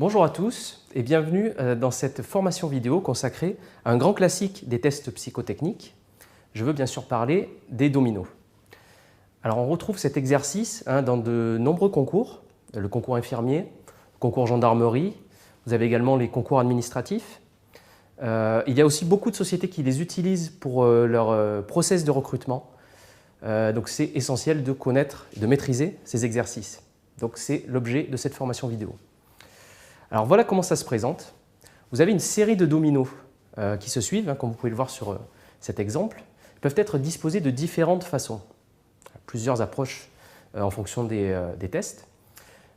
Bonjour à tous et bienvenue dans cette formation vidéo consacrée à un grand classique des tests psychotechniques. Je veux bien sûr parler des dominos. Alors on retrouve cet exercice dans de nombreux concours, le concours infirmier, le concours gendarmerie, vous avez également les concours administratifs. Il y a aussi beaucoup de sociétés qui les utilisent pour leur process de recrutement. Donc c'est essentiel de connaître, de maîtriser ces exercices. Donc c'est l'objet de cette formation vidéo. Alors voilà comment ça se présente. Vous avez une série de dominos qui se suivent, comme vous pouvez le voir sur cet exemple. Ils peuvent être disposés de différentes façons. Plusieurs approches en fonction des tests.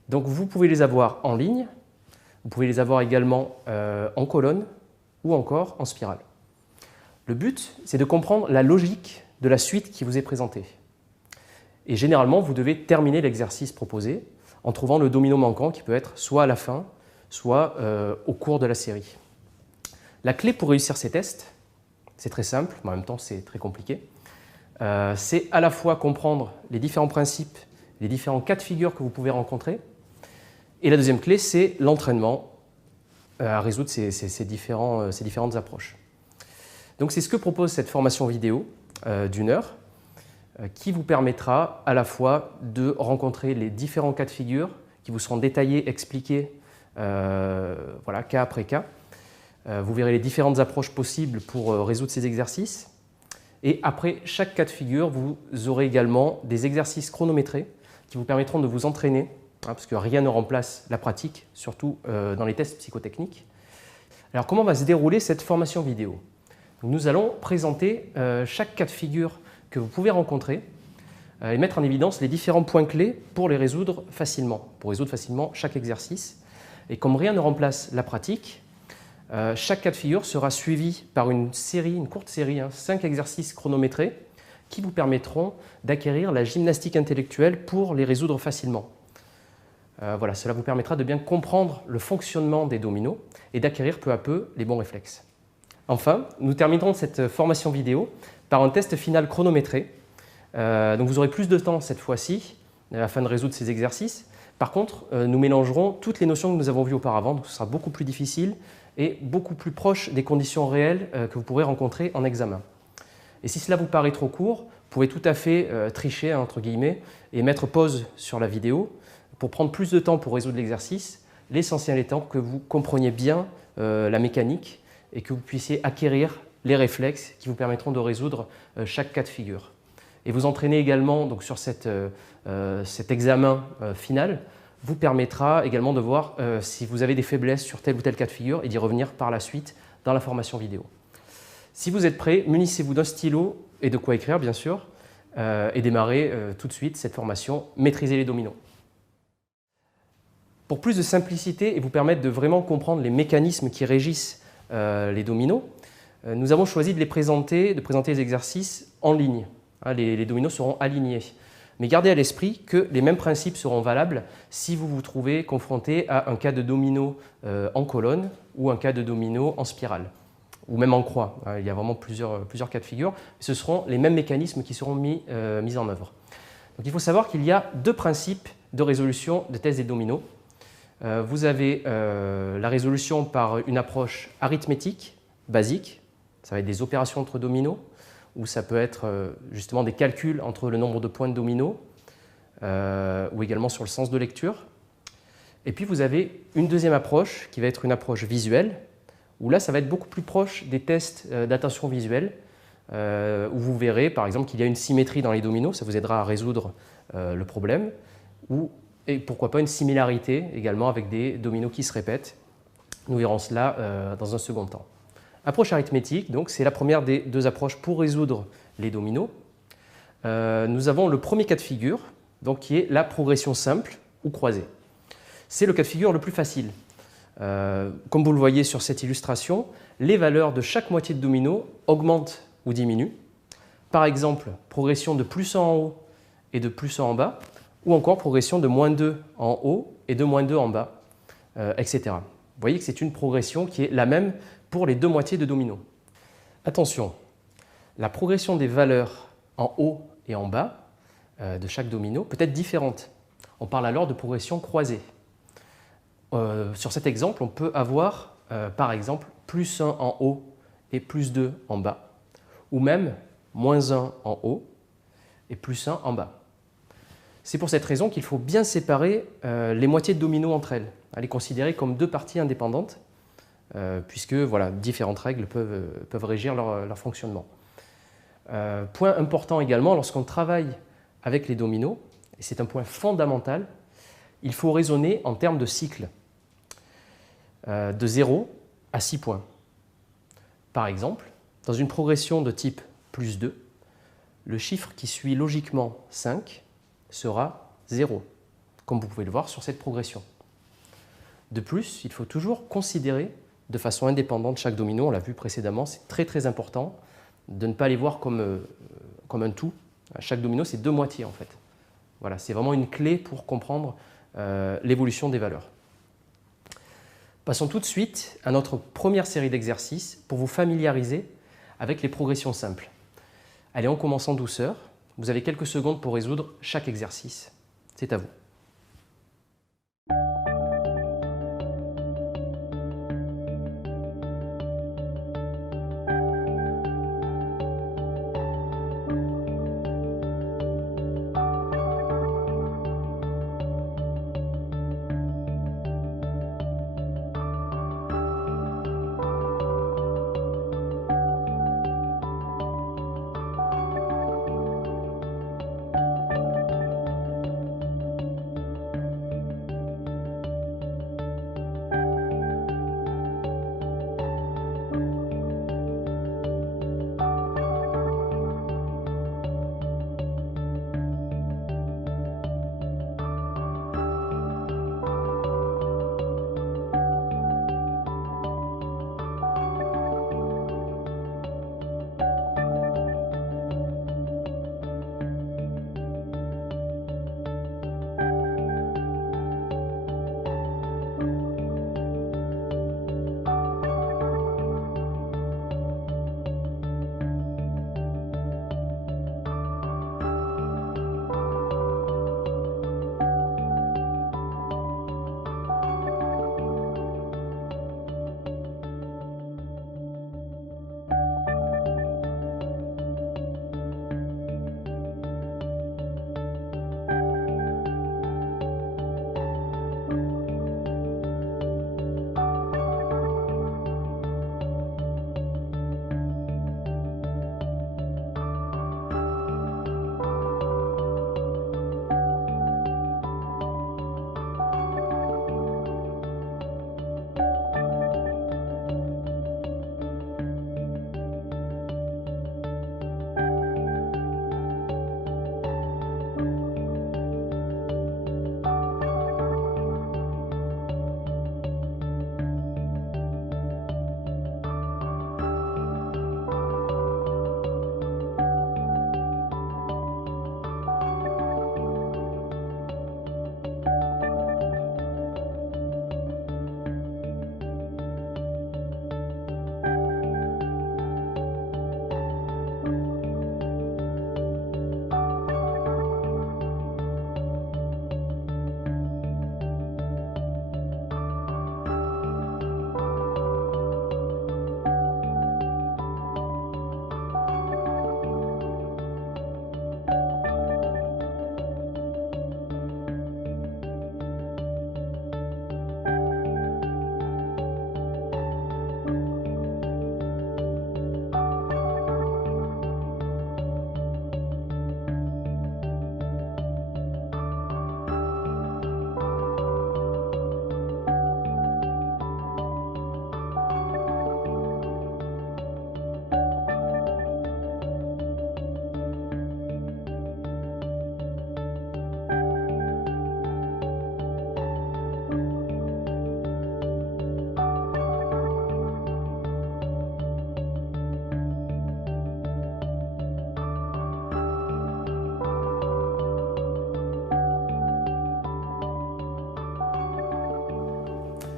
Donc vous pouvez les avoir en ligne, vous pouvez les avoir également en colonne ou encore en spirale. Le but, c'est de comprendre la logique de la suite qui vous est présentée. Et généralement, vous devez terminer l'exercice proposé en trouvant le domino manquant qui peut être soit à la fin, soit au cours de la série. La clé pour réussir ces tests, c'est très simple, mais en même temps c'est très compliqué, c'est à la fois comprendre les différents principes, les différents cas de figure que vous pouvez rencontrer, et la deuxième clé, c'est l'entraînement à résoudre ces différentes approches. Donc c'est ce que propose cette formation vidéo d'1 heure, qui vous permettra à la fois de rencontrer les différents cas de figure qui vous seront détaillés, expliqués, cas après cas. Vous verrez les différentes approches possibles pour résoudre ces exercices. Et après chaque cas de figure, vous aurez également des exercices chronométrés qui vous permettront de vous entraîner, parce que rien ne remplace la pratique, surtout dans les tests psychotechniques. Alors comment va se dérouler cette formation vidéo? Nous allons présenter chaque cas de figure que vous pouvez rencontrer et mettre en évidence les différents points clés pour les résoudre facilement, chaque exercice. Et comme rien ne remplace la pratique, chaque cas de figure sera suivi par une courte série, 5 exercices chronométrés qui vous permettront d'acquérir la gymnastique intellectuelle pour les résoudre facilement. Cela vous permettra de bien comprendre le fonctionnement des dominos et d'acquérir peu à peu les bons réflexes. Enfin, nous terminerons cette formation vidéo par un test final chronométré. Donc vous aurez plus de temps cette fois-ci afin de résoudre ces exercices. Par contre, nous mélangerons toutes les notions que nous avons vues auparavant, donc ce sera beaucoup plus difficile et beaucoup plus proche des conditions réelles que vous pourrez rencontrer en examen. Et si cela vous paraît trop court, vous pouvez tout à fait tricher, entre guillemets, et mettre pause sur la vidéo pour prendre plus de temps pour résoudre l'exercice. L'essentiel étant que vous compreniez bien la mécanique et que vous puissiez acquérir les réflexes qui vous permettront de résoudre chaque cas de figure. Et vous entraîner également donc, sur cet examen final vous permettra également de voir si vous avez des faiblesses sur tel ou tel cas de figure et d'y revenir par la suite dans la formation vidéo. Si vous êtes prêts, munissez-vous d'un stylo et de quoi écrire bien sûr et démarrez tout de suite cette formation « Maîtriser les dominos ». Pour plus de simplicité et vous permettre de vraiment comprendre les mécanismes qui régissent les dominos, nous avons choisi de présenter les exercices en ligne. Les dominos seront alignés. Mais gardez à l'esprit que les mêmes principes seront valables si vous vous trouvez confronté à un cas de domino en colonne ou un cas de domino en spirale, ou même en croix. Il y a vraiment plusieurs cas de figure. Ce seront les mêmes mécanismes qui seront mis en œuvre. Donc, il faut savoir qu'il y a 2 principes de résolution de tests des dominos. Vous avez la résolution par une approche arithmétique basique, ça va être des opérations entre dominos, ou ça peut être justement des calculs entre le nombre de points de domino, ou également sur le sens de lecture. Et puis vous avez une deuxième approche qui va être une approche visuelle, où là ça va être beaucoup plus proche des tests d'attention visuelle, où vous verrez par exemple qu'il y a une symétrie dans les dominos, ça vous aidera à résoudre le problème, et pourquoi pas une similarité également avec des dominos qui se répètent. Nous verrons cela dans un second temps. Approche arithmétique, donc c'est la première des 2 approches pour résoudre les dominos. Nous avons le premier cas de figure, donc, qui est la progression simple ou croisée. C'est le cas de figure le plus facile. Comme vous le voyez sur cette illustration, les valeurs de chaque moitié de domino augmentent ou diminuent. Par exemple, progression de +1 en haut et de +1 en bas, ou encore progression de -2 en haut et de -2 en bas, etc. Vous voyez que c'est une progression qui est la même pour les 2 moitiés de domino. Attention, la progression des valeurs en haut et en bas de chaque domino peut être différente. On parle alors de progression croisée. sur cet exemple, on peut avoir, par exemple, plus 1 en haut et plus 2 en bas, ou même moins 1 en haut et plus 1 en bas. C'est pour cette raison qu'il faut bien séparer les moitiés de domino entre elles, les considérer comme deux parties indépendantes, puisque voilà, différentes règles peuvent régir leur fonctionnement. Point important également, lorsqu'on travaille avec les dominos, et c'est un point fondamental, il faut raisonner en termes de cycle, de 0 à 6 points. Par exemple, dans une progression de type plus 2, le chiffre qui suit logiquement 5 sera 0, comme vous pouvez le voir sur cette progression. De plus, il faut toujours considérer de façon indépendante chaque domino, on l'a vu précédemment, c'est très important de ne pas les voir comme un tout. Chaque domino, c'est deux moitiés en fait. Voilà, c'est vraiment une clé pour comprendre l'évolution des valeurs. Passons tout de suite à notre première série d'exercices pour vous familiariser avec les progressions simples. Allez, on commence en douceur. Vous avez quelques secondes pour résoudre chaque exercice. C'est à vous.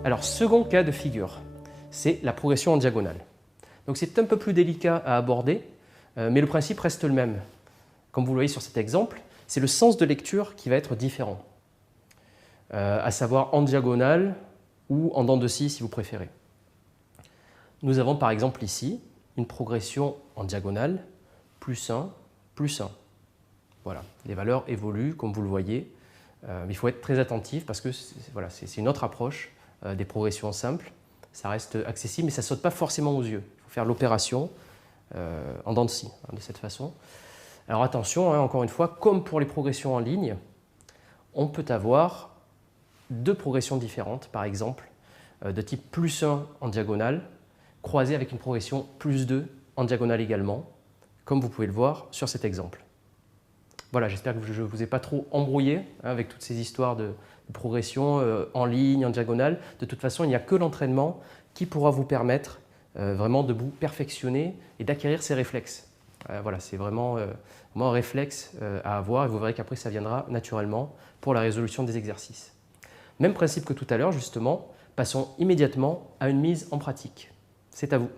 Alors, second cas de figure, c'est la progression en diagonale. Donc c'est un peu plus délicat à aborder, mais le principe reste le même. Comme vous le voyez sur cet exemple, c'est le sens de lecture qui va être différent. À savoir en diagonale, ou en dents de scie si vous préférez. Nous avons par exemple ici une progression en diagonale, plus 1, plus 1. Voilà, les valeurs évoluent comme vous le voyez. Il faut être très attentif parce que c'est une autre approche des progressions simples. Ça reste accessible mais ça ne saute pas forcément aux yeux. Il faut faire l'opération en dents de scie, de cette façon. Alors attention, encore une fois, comme pour les progressions en ligne, on peut avoir deux progressions différentes, par exemple, de type plus 1 en diagonale, croisée avec une progression plus 2 en diagonale également, comme vous pouvez le voir sur cet exemple. Voilà, j'espère que je ne vous ai pas trop embrouillé avec toutes ces histoires de progression en ligne, en diagonale. De toute façon, il n'y a que l'entraînement qui pourra vous permettre vraiment de vous perfectionner et d'acquérir ces réflexes. Voilà, c'est vraiment un réflexe à avoir et vous verrez qu'après ça viendra naturellement pour la résolution des exercices. Même principe que tout à l'heure justement, passons immédiatement à une mise en pratique. C'est à vous.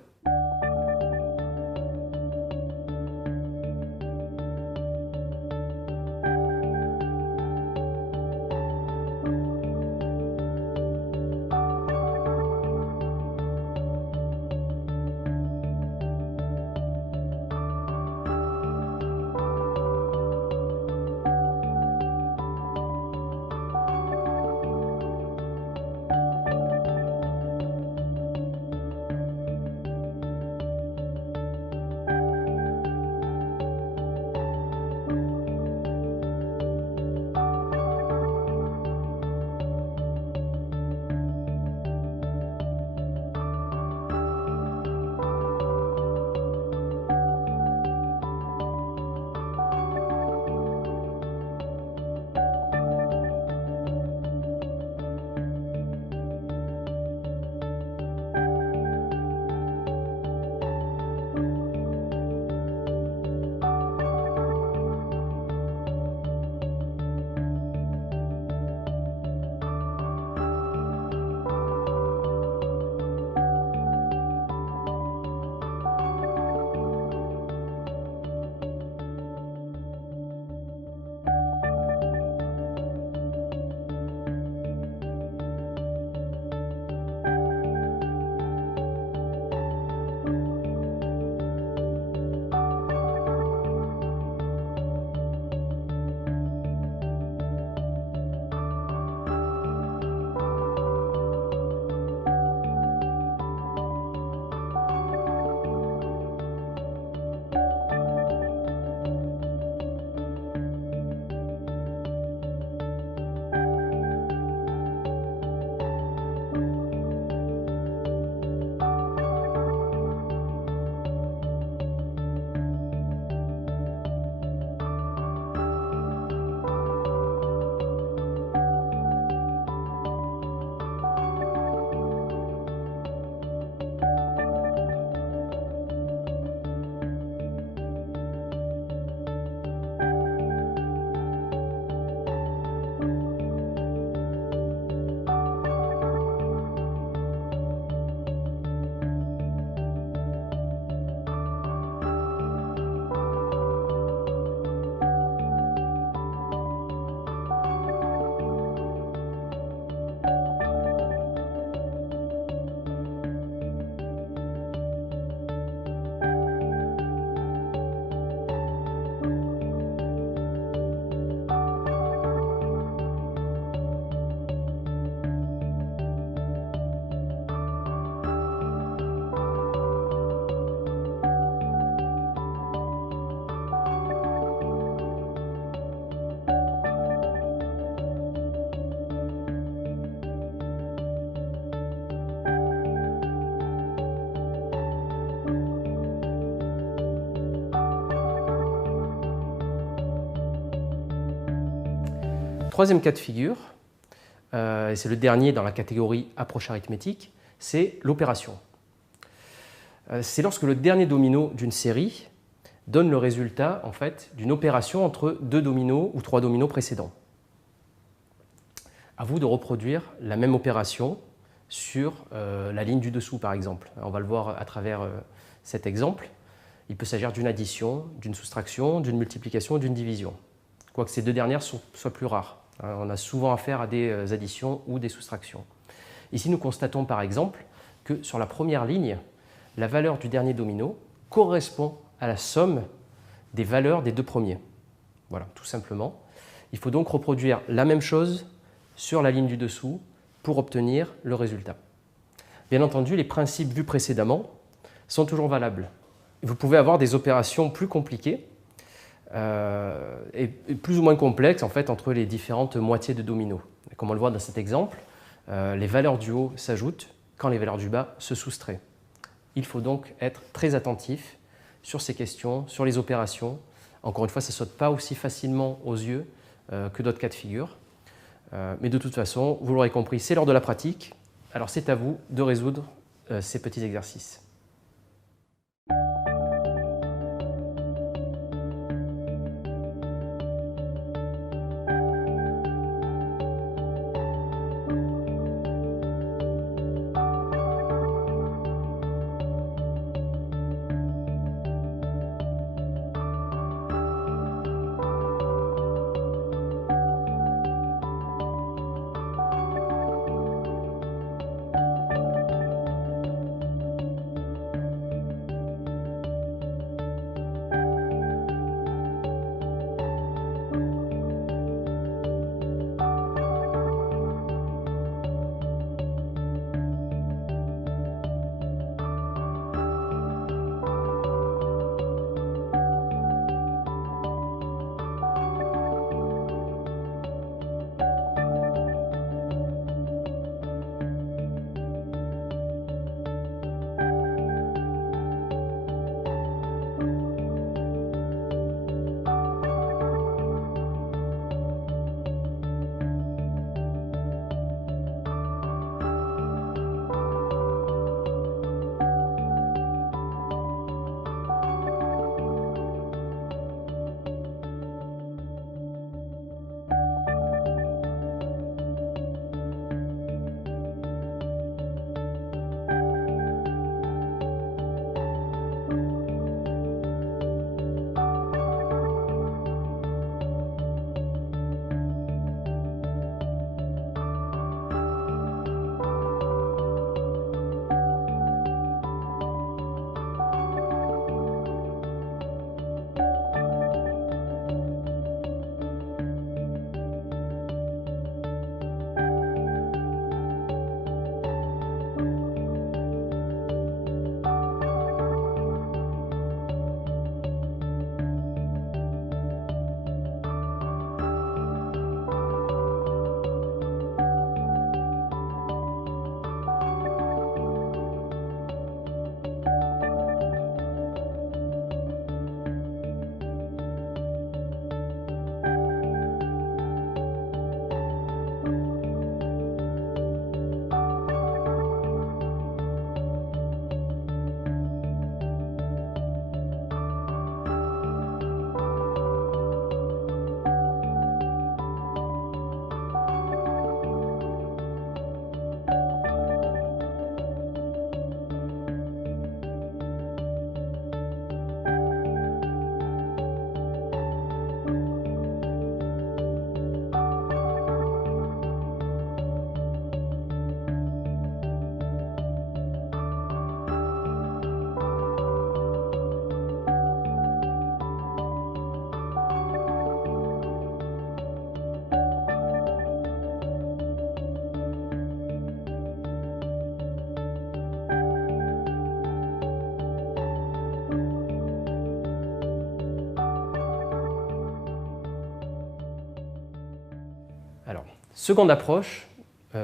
Troisième cas de figure, et c'est le dernier dans la catégorie approche arithmétique, c'est l'opération. C'est lorsque le dernier domino d'une série donne le résultat en fait, d'une opération entre deux dominos ou trois dominos précédents. À vous de reproduire la même opération sur la ligne du dessous par exemple. On va le voir à travers cet exemple. Il peut s'agir d'une addition, d'une soustraction, d'une multiplication, d'une division. Quoique ces deux dernières soient plus rares. On a souvent affaire à des additions ou des soustractions. Ici, nous constatons par exemple que sur la première ligne, la valeur du dernier domino correspond à la somme des valeurs des deux premiers. Voilà, tout simplement. Il faut donc reproduire la même chose sur la ligne du dessous pour obtenir le résultat. Bien entendu, les principes vus précédemment sont toujours valables. Vous pouvez avoir des opérations plus compliquées et plus ou moins complexes en fait, entre les différentes moitiés de domino. Et comme on le voit dans cet exemple, les valeurs du haut s'ajoutent quand les valeurs du bas se soustraient. Il faut donc être très attentif sur ces questions, sur les opérations. Encore une fois, ça ne saute pas aussi facilement aux yeux que d'autres cas de figure. Mais de toute façon, vous l'aurez compris, c'est lors de la pratique. Alors c'est à vous de résoudre ces petits exercices. Alors, seconde approche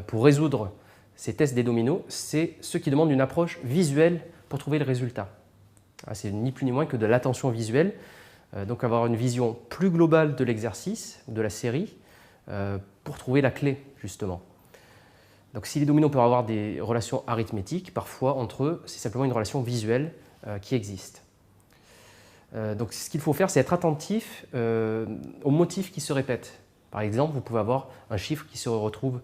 pour résoudre ces tests des dominos, c'est ceux qui demandent une approche visuelle pour trouver le résultat. C'est ni plus ni moins que de l'attention visuelle, donc avoir une vision plus globale de l'exercice, de la série, pour trouver la clé, justement. Donc si les dominos peuvent avoir des relations arithmétiques, parfois entre eux, c'est simplement une relation visuelle qui existe. Donc ce qu'il faut faire, c'est être attentif aux motifs qui se répètent. Par exemple, vous pouvez avoir un chiffre qui se retrouve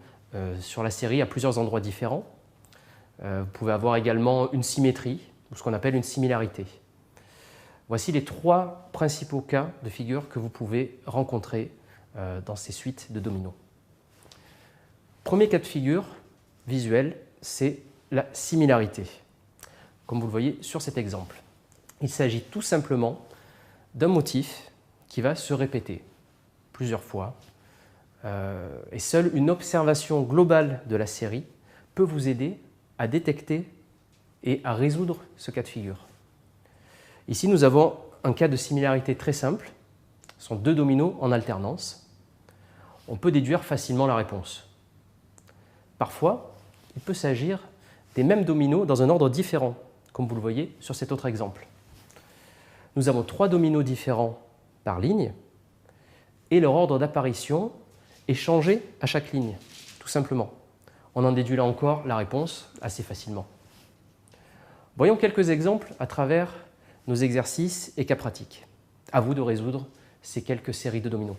sur la série à plusieurs endroits différents. Vous pouvez avoir également une symétrie, ou ce qu'on appelle une similarité. Voici les trois principaux cas de figure que vous pouvez rencontrer dans ces suites de dominos. Premier cas de figure, visuel, c'est la similarité, comme vous le voyez sur cet exemple. Il s'agit tout simplement d'un motif qui va se répéter plusieurs fois, et seule une observation globale de la série peut vous aider à détecter et à résoudre ce cas de figure. Ici, nous avons un cas de similarité très simple. Ce sont deux dominos en alternance. On peut déduire facilement la réponse. Parfois, il peut s'agir des mêmes dominos dans un ordre différent, comme vous le voyez sur cet autre exemple. Nous avons 3 dominos différents par ligne et leur ordre d'apparition est changé à chaque ligne, tout simplement. On en déduit là encore la réponse assez facilement. Voyons quelques exemples à travers nos exercices et cas pratiques. À vous de résoudre ces quelques séries de dominos.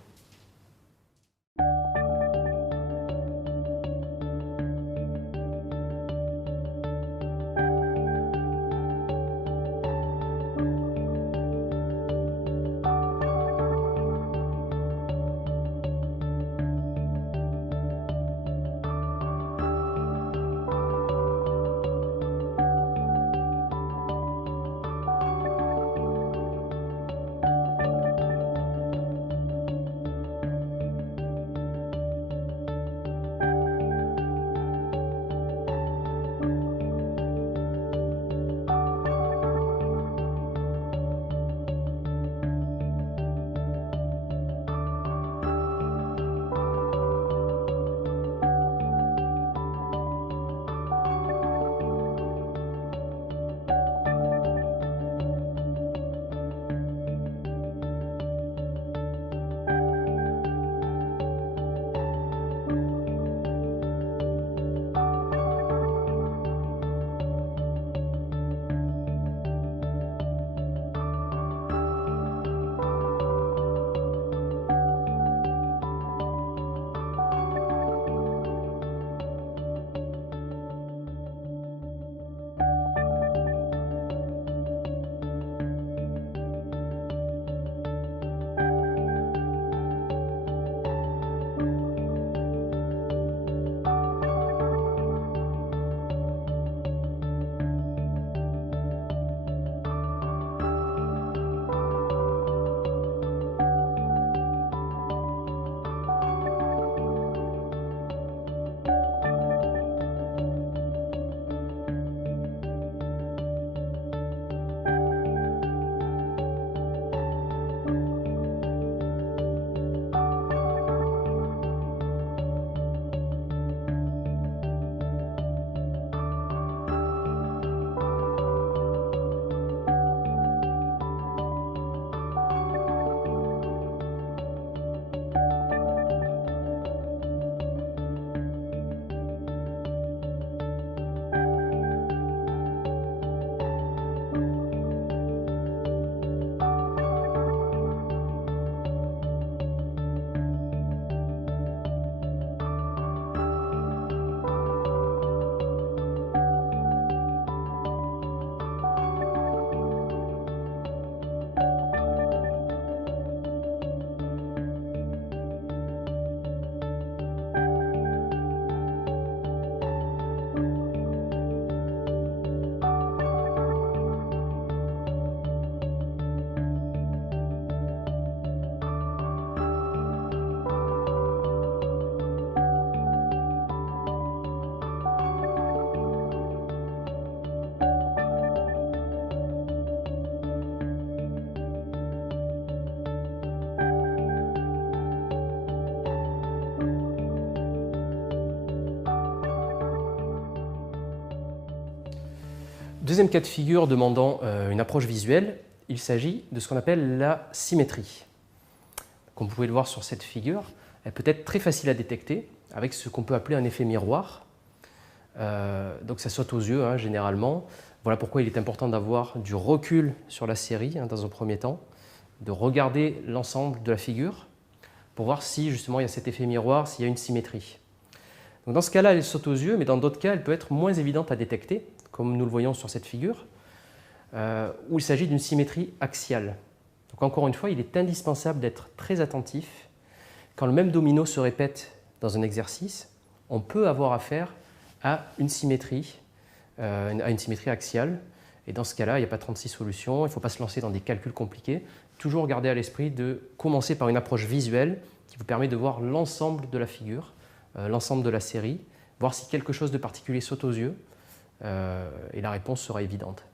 Deuxième cas de figure demandant une approche visuelle, il s'agit de ce qu'on appelle la symétrie. Comme vous pouvez le voir sur cette figure, elle peut être très facile à détecter avec ce qu'on peut appeler un effet miroir. Donc ça saute aux yeux généralement. Voilà pourquoi il est important d'avoir du recul sur la série dans un premier temps, de regarder l'ensemble de la figure pour voir si justement il y a cet effet miroir, s'il y a une symétrie. Donc dans ce cas-là, elle saute aux yeux, mais dans d'autres cas, elle peut être moins évidente à détecter, comme nous le voyons sur cette figure, où il s'agit d'une symétrie axiale. Donc encore une fois, il est indispensable d'être très attentif. Quand le même domino se répète dans un exercice, on peut avoir affaire à une symétrie axiale. Et dans ce cas-là, il n'y a pas 36 solutions, il ne faut pas se lancer dans des calculs compliqués. Toujours garder à l'esprit de commencer par une approche visuelle qui vous permet de voir l'ensemble de la figure, l'ensemble de la série, voir si quelque chose de particulier saute aux yeux, et la réponse sera évidente.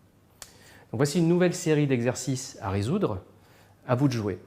Donc voici une nouvelle série d'exercices à résoudre. À vous de jouer.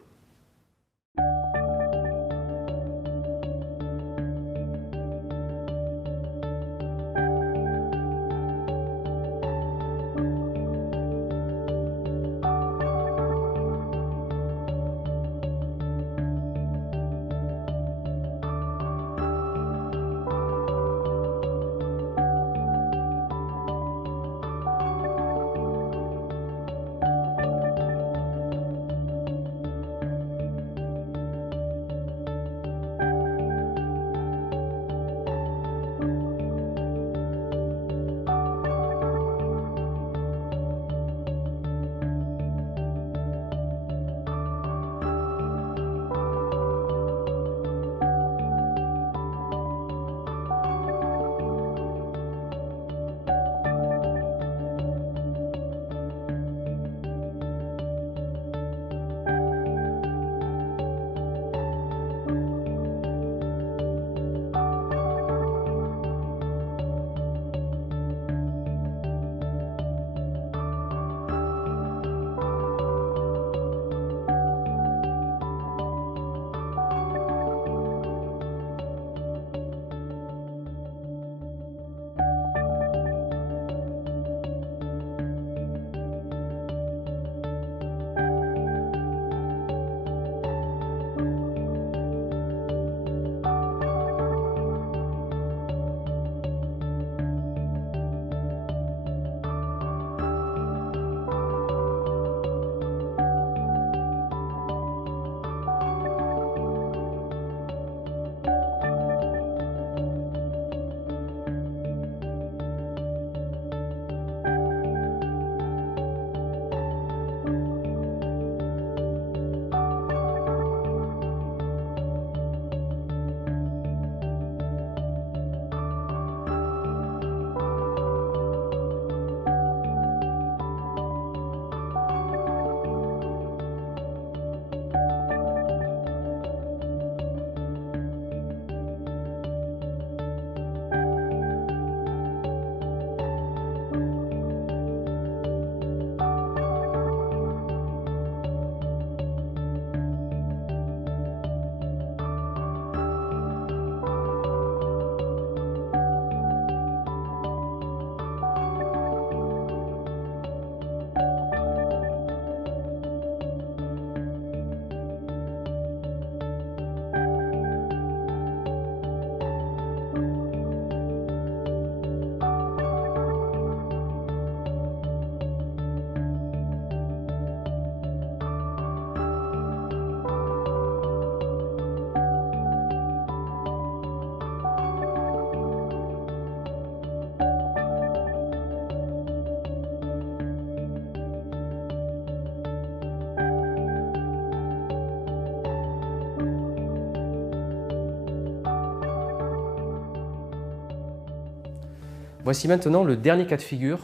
Voici maintenant le dernier cas de figure,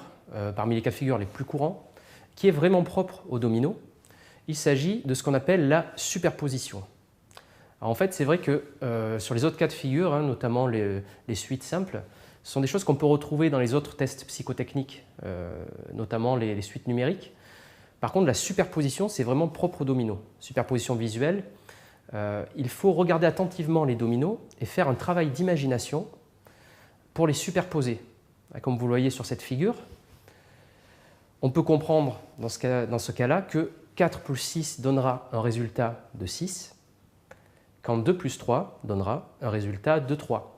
parmi les cas de figure les plus courants, qui est vraiment propre au domino. Il s'agit de ce qu'on appelle la superposition. Alors en fait, c'est vrai que sur les autres cas de figure, notamment les suites simples, ce sont des choses qu'on peut retrouver dans les autres tests psychotechniques, notamment les suites numériques. Par contre, la superposition, c'est vraiment propre au domino. Superposition visuelle, il faut regarder attentivement les dominos et faire un travail d'imagination pour les superposer. Comme vous le voyez sur cette figure, on peut comprendre dans ce cas-là que 4 plus 6 donnera un résultat de 6, quand 2 plus 3 donnera un résultat de 3.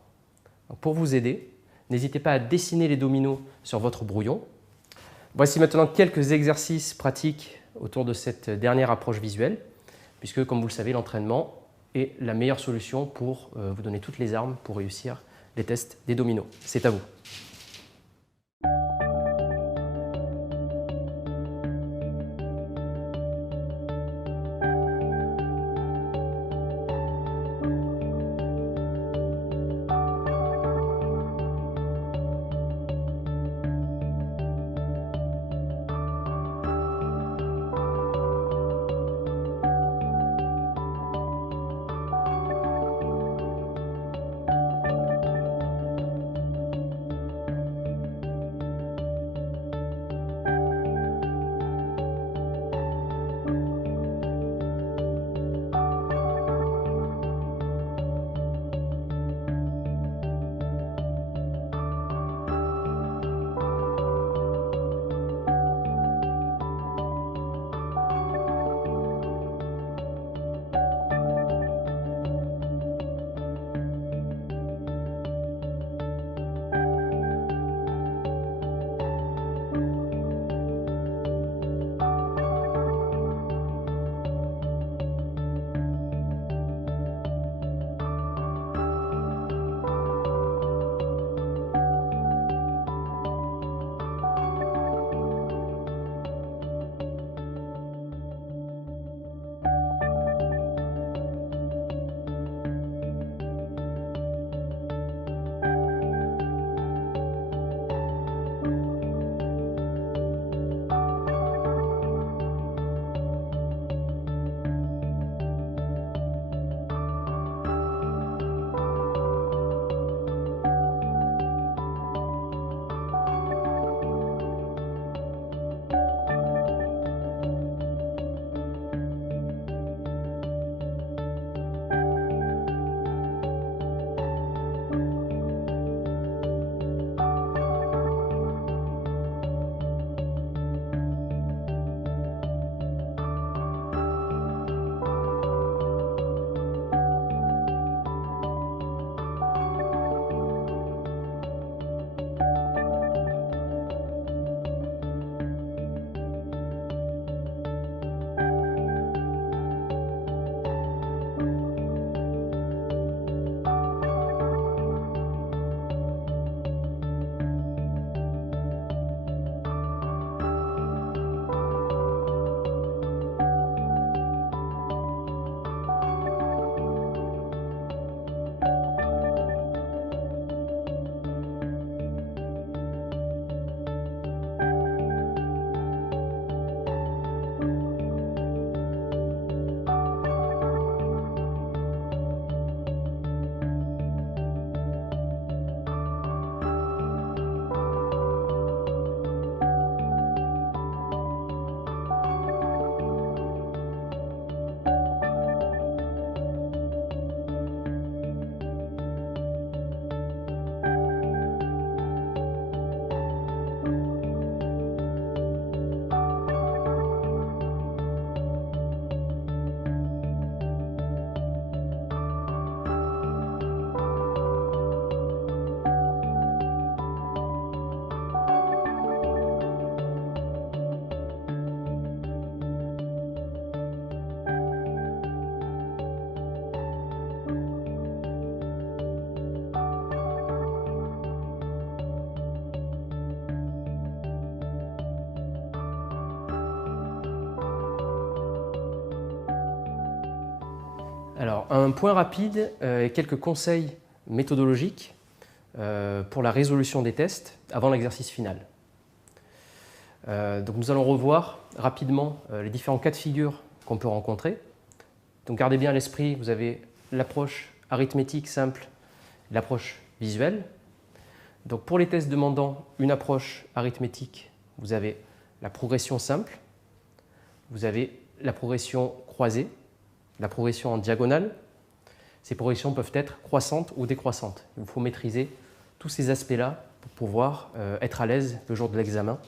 Donc pour vous aider, n'hésitez pas à dessiner les dominos sur votre brouillon. Voici maintenant quelques exercices pratiques autour de cette dernière approche visuelle, puisque comme vous le savez, l'entraînement est la meilleure solution pour vous donner toutes les armes pour réussir les tests des dominos. C'est à vous. Alors, un point rapide et quelques conseils méthodologiques pour la résolution des tests avant l'exercice final. Donc nous allons revoir rapidement les différents cas de figure qu'on peut rencontrer. Donc gardez bien à l'esprit, vous avez l'approche arithmétique simple, l'approche visuelle. Donc pour les tests demandant une approche arithmétique, vous avez la progression simple, vous avez la progression croisée, la progression en diagonale. Ces progressions peuvent être croissantes ou décroissantes. Il vous faut maîtriser tous ces aspects-là pour pouvoir être à l'aise le jour de l'examen.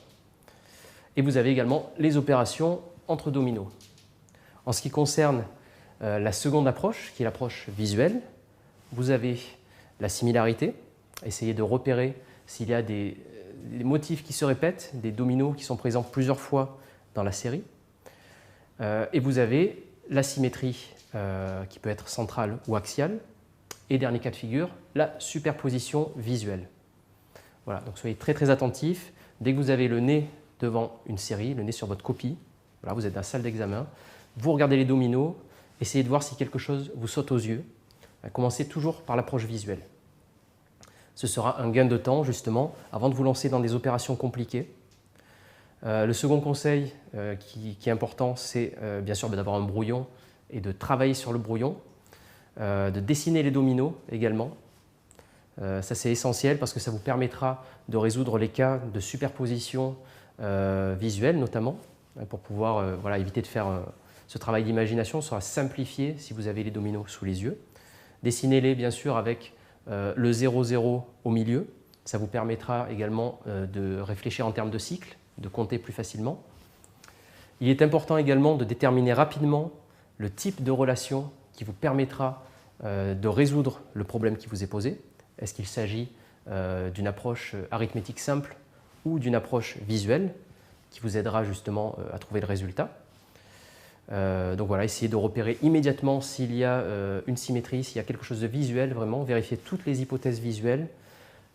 Et vous avez également les opérations entre dominos. En ce qui concerne la seconde approche, qui est l'approche visuelle, vous avez la similarité. Essayez de repérer s'il y a des motifs qui se répètent, des dominos qui sont présents plusieurs fois dans la série. Et vous avez la symétrie qui peut être centrale ou axiale. Et dernier cas de figure, la superposition visuelle. Voilà, donc soyez très très attentifs. Dès que vous avez le nez devant une série, le nez sur votre copie, voilà, vous êtes dans la salle d'examen, vous regardez les dominos, essayez de voir si quelque chose vous saute aux yeux. Commencez toujours par l'approche visuelle. Ce sera un gain de temps justement avant de vous lancer dans des opérations compliquées. Le second conseil qui est important, c'est bien sûr d'avoir un brouillon et de travailler sur le brouillon, de dessiner les dominos également. Ça c'est essentiel parce que ça vous permettra de résoudre les cas de superposition visuelle notamment, pour pouvoir voilà, éviter de faire ce travail d'imagination sera simplifié si vous avez les dominos sous les yeux. Dessinez-les bien sûr avec le 0,0 au milieu. Ça vous permettra également de réfléchir en termes de cycle, de compter plus facilement. Il est important également de déterminer rapidement le type de relation qui vous permettra de résoudre le problème qui vous est posé. Est-ce qu'il s'agit d'une approche arithmétique simple ou d'une approche visuelle qui vous aidera justement à trouver le résultat. Donc voilà, essayez de repérer immédiatement s'il y a une symétrie, s'il y a quelque chose de visuel, vraiment, vérifiez toutes les hypothèses visuelles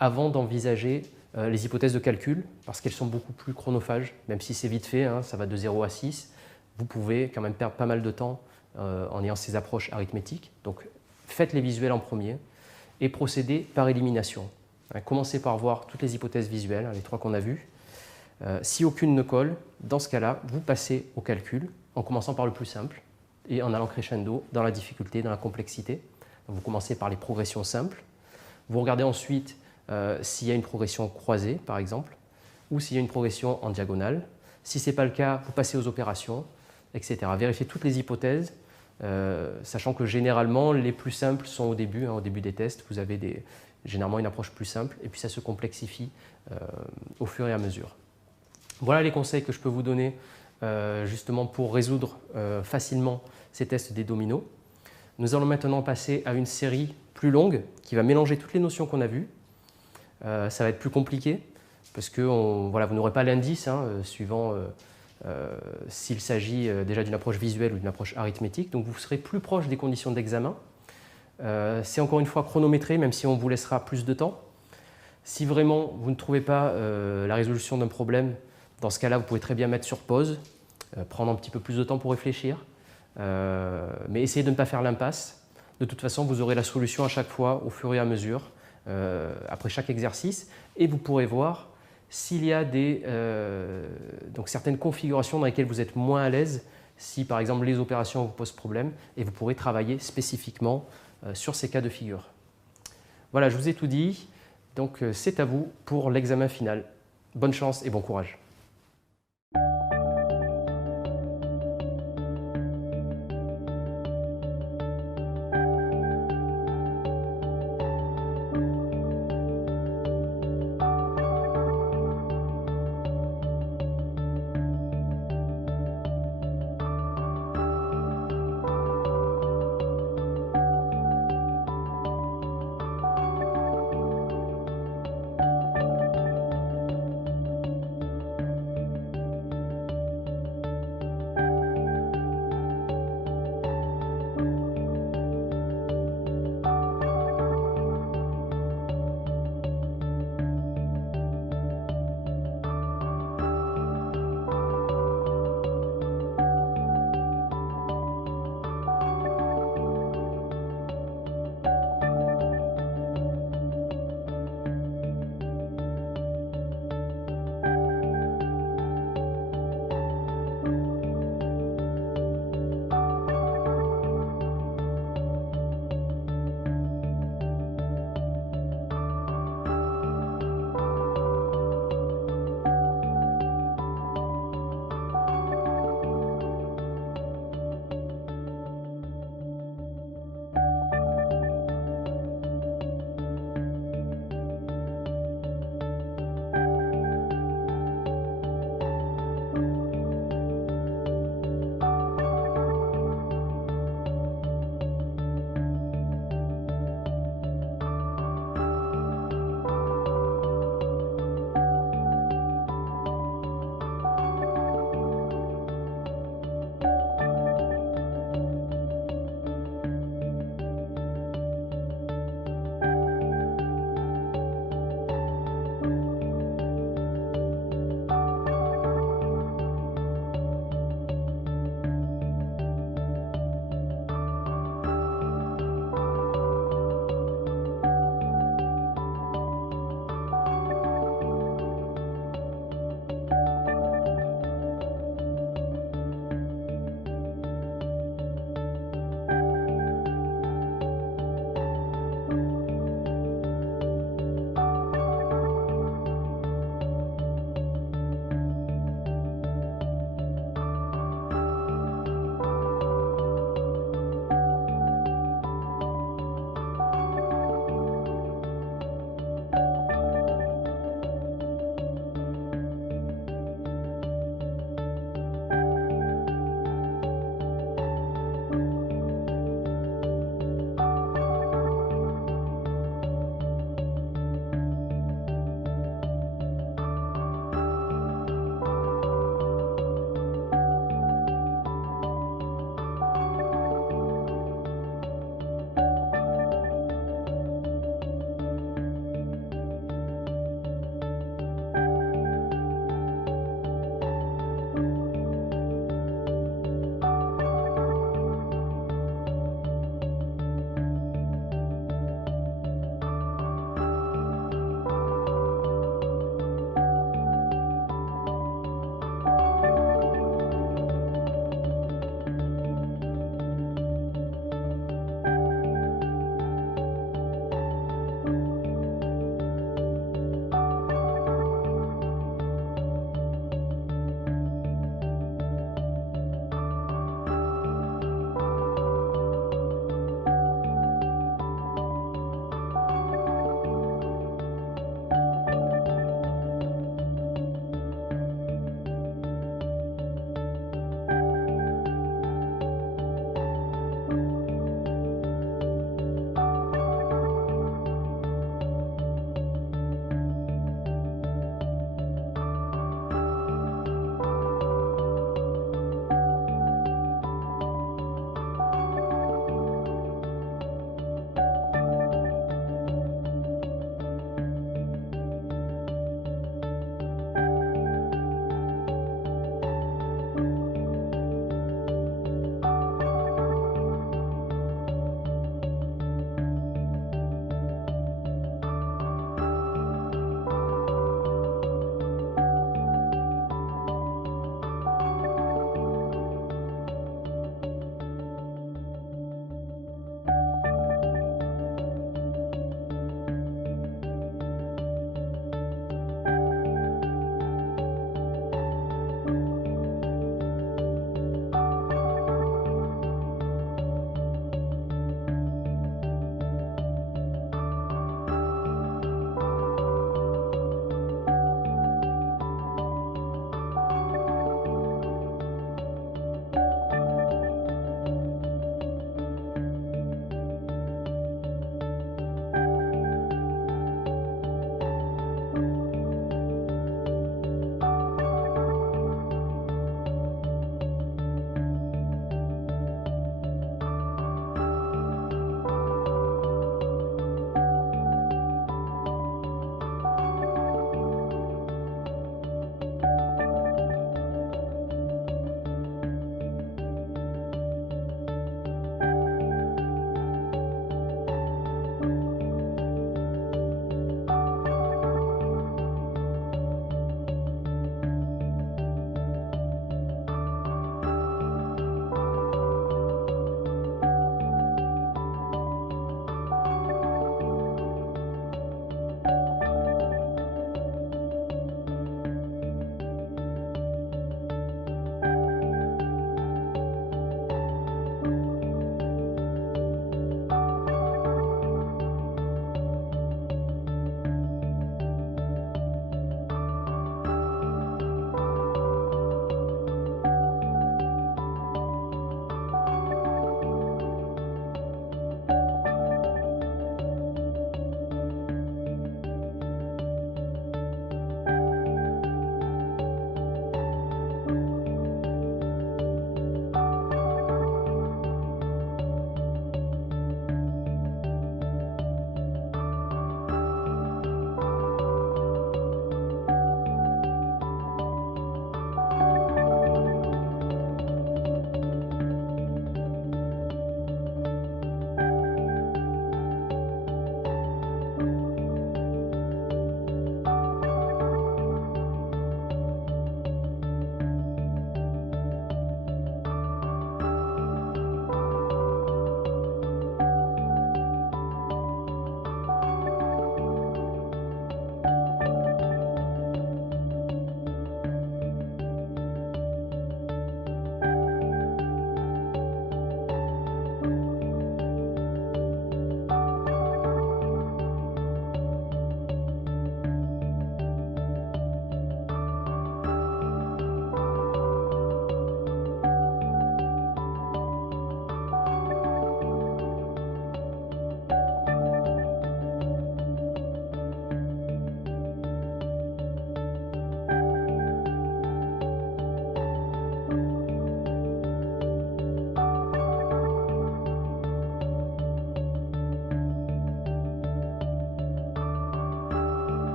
avant d'envisager les hypothèses de calcul, parce qu'elles sont beaucoup plus chronophages, même si c'est vite fait, hein, ça va de 0 à 6, vous pouvez quand même perdre pas mal de temps en ayant ces approches arithmétiques. Donc faites les visuels en premier et procédez par élimination. Commencez par voir toutes les hypothèses visuelles, les 3 qu'on a vues. Si aucune ne colle, dans ce cas-là, vous passez au calcul en commençant par le plus simple et en allant crescendo dans la difficulté, dans la complexité. Donc, vous commencez par les progressions simples. Vous regardez ensuite s'il y a une progression croisée, par exemple, ou s'il y a une progression en diagonale. Si ce n'est pas le cas, vous passez aux opérations, etc. Vérifiez toutes les hypothèses, sachant que généralement, les plus simples sont au début, hein, au début des tests. Vous avez généralement une approche plus simple, et puis ça se complexifie au fur et à mesure. Voilà les conseils que je peux vous donner justement pour résoudre facilement ces tests des dominos. Nous allons maintenant passer à une série plus longue qui va mélanger toutes les notions qu'on a vues. Ça va être plus compliqué parce que voilà, vous n'aurez pas l'indice suivant s'il s'agit déjà d'une approche visuelle ou d'une approche arithmétique. Donc vous serez plus proche des conditions d'examen. C'est encore une fois chronométré, même si on vous laissera plus de temps. Si vraiment vous ne trouvez pas la résolution d'un problème, dans ce cas-là, vous pouvez très bien mettre sur pause, prendre un petit peu plus de temps pour réfléchir, mais essayez de ne pas faire l'impasse. De toute façon, vous aurez la solution à chaque fois, au fur et à mesure, après chaque exercice, et vous pourrez voir s'il y a donc certaines configurations dans lesquelles vous êtes moins à l'aise, si par exemple les opérations vous posent problème, et vous pourrez travailler spécifiquement sur ces cas de figure. Voilà, je vous ai tout dit, donc c'est à vous pour l'examen final. Bonne chance et bon courage.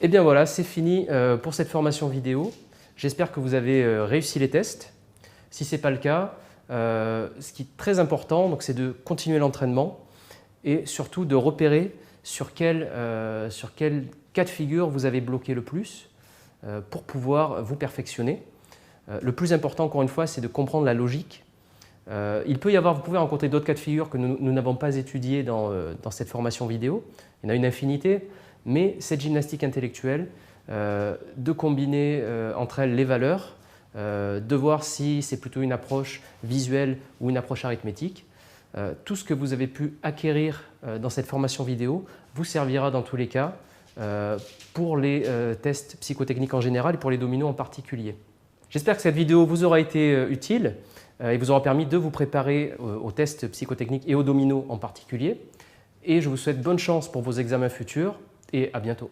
Et bien voilà, c'est fini pour cette formation vidéo. J'espère que vous avez réussi les tests. Si ce n'est pas le cas, ce qui est très important, c'est de continuer l'entraînement et surtout de repérer sur quel cas de figure vous avez bloqué le plus pour pouvoir vous perfectionner. Le plus important, encore une fois, c'est de comprendre la logique. Vous pouvez rencontrer d'autres cas de figure que nous n'avons pas étudiés dans cette formation vidéo. Il y en a une infinité, mais cette gymnastique intellectuelle, de combiner entre elles les valeurs, de voir si c'est plutôt une approche visuelle ou une approche arithmétique. Tout ce que vous avez pu acquérir dans cette formation vidéo vous servira dans tous les cas pour les tests psychotechniques en général et pour les dominos en particulier. J'espère que cette vidéo vous aura été utile et vous aura permis de vous préparer aux tests psychotechniques et aux dominos en particulier. Et je vous souhaite bonne chance pour vos examens futurs et à bientôt.